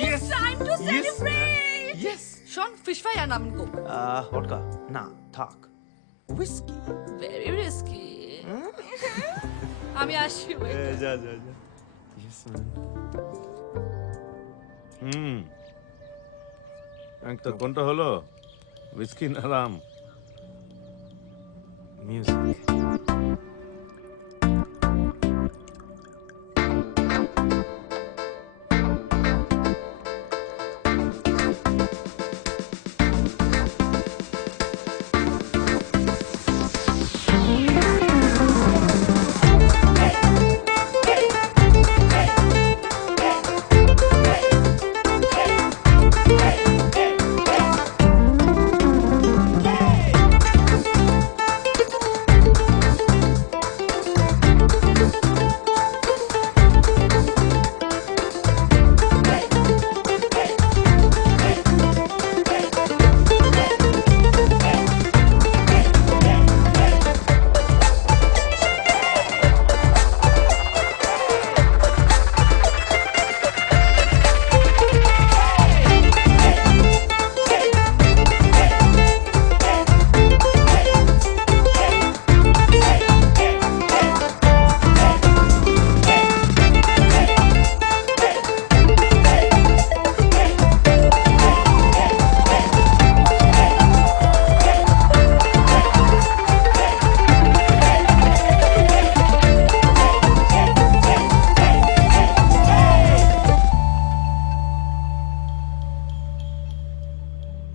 Yes. It's time to celebrate. Yes. শোন fish fry আর নামিন Coke. ভডকা না থাক, হুইস্কি। Very risky. আমি আসি। যা যা যা। Yes man. তো কোনটা হলো, হুইস্কি না রাম? মিউজিক।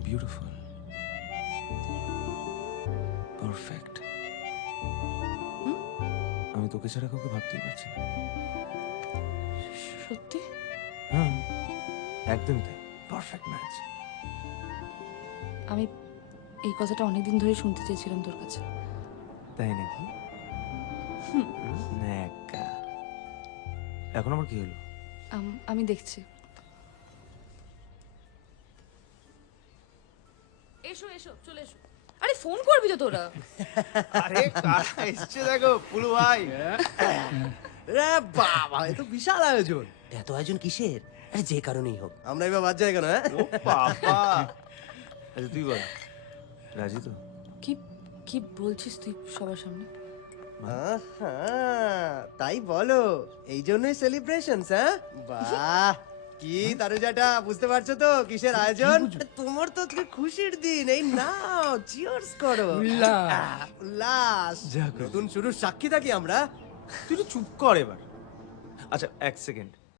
Beautiful, perfect. আমি তোকে ছাড়া কাউকে ভাবতেই পারছি না। সত্যি? হ্যাঁ, একদমই তাই। Perfect match. আমি এই কথাটা অনেকদিন ধরে শুনতে চেয়েছিলাম তোর কাছে। তাই নাকি? একা। এখন আমার কি হলো? আমি দেখছি। এসো এসো, চলে এসো। আরে ফোন করবি তো তোরা? আরে কারা এসছে দেখো, পুলু ভাই। রে বাবা, এ তো বিশাল আয়োজন। এত আয়োজন কিসের? আরে যে কারণেই হোক। আমরা এবার বাদ যাই কেন? হ্যাঁ, ও বাবা। আচ্ছা তুই বল, রাজি তো? কি কি বলছিস তুই সবার সামনে? আহা, তাই বলো, এই জন্যই সেলিব্রেশন। হ্যাঁ, বাহ, কি তারুজাটা, বুঝতে পারছো তো কিসের আয়োজন? তোমার তো আজকে খুশির দিন। এই নাও, চিয়ার্স করো। উল্লাস। যাক। নতুন শুরুর সাক্ষী থাকি আমরা। তুই তো চুপ কর এবার। আচ্ছা এক সেকেন্ড,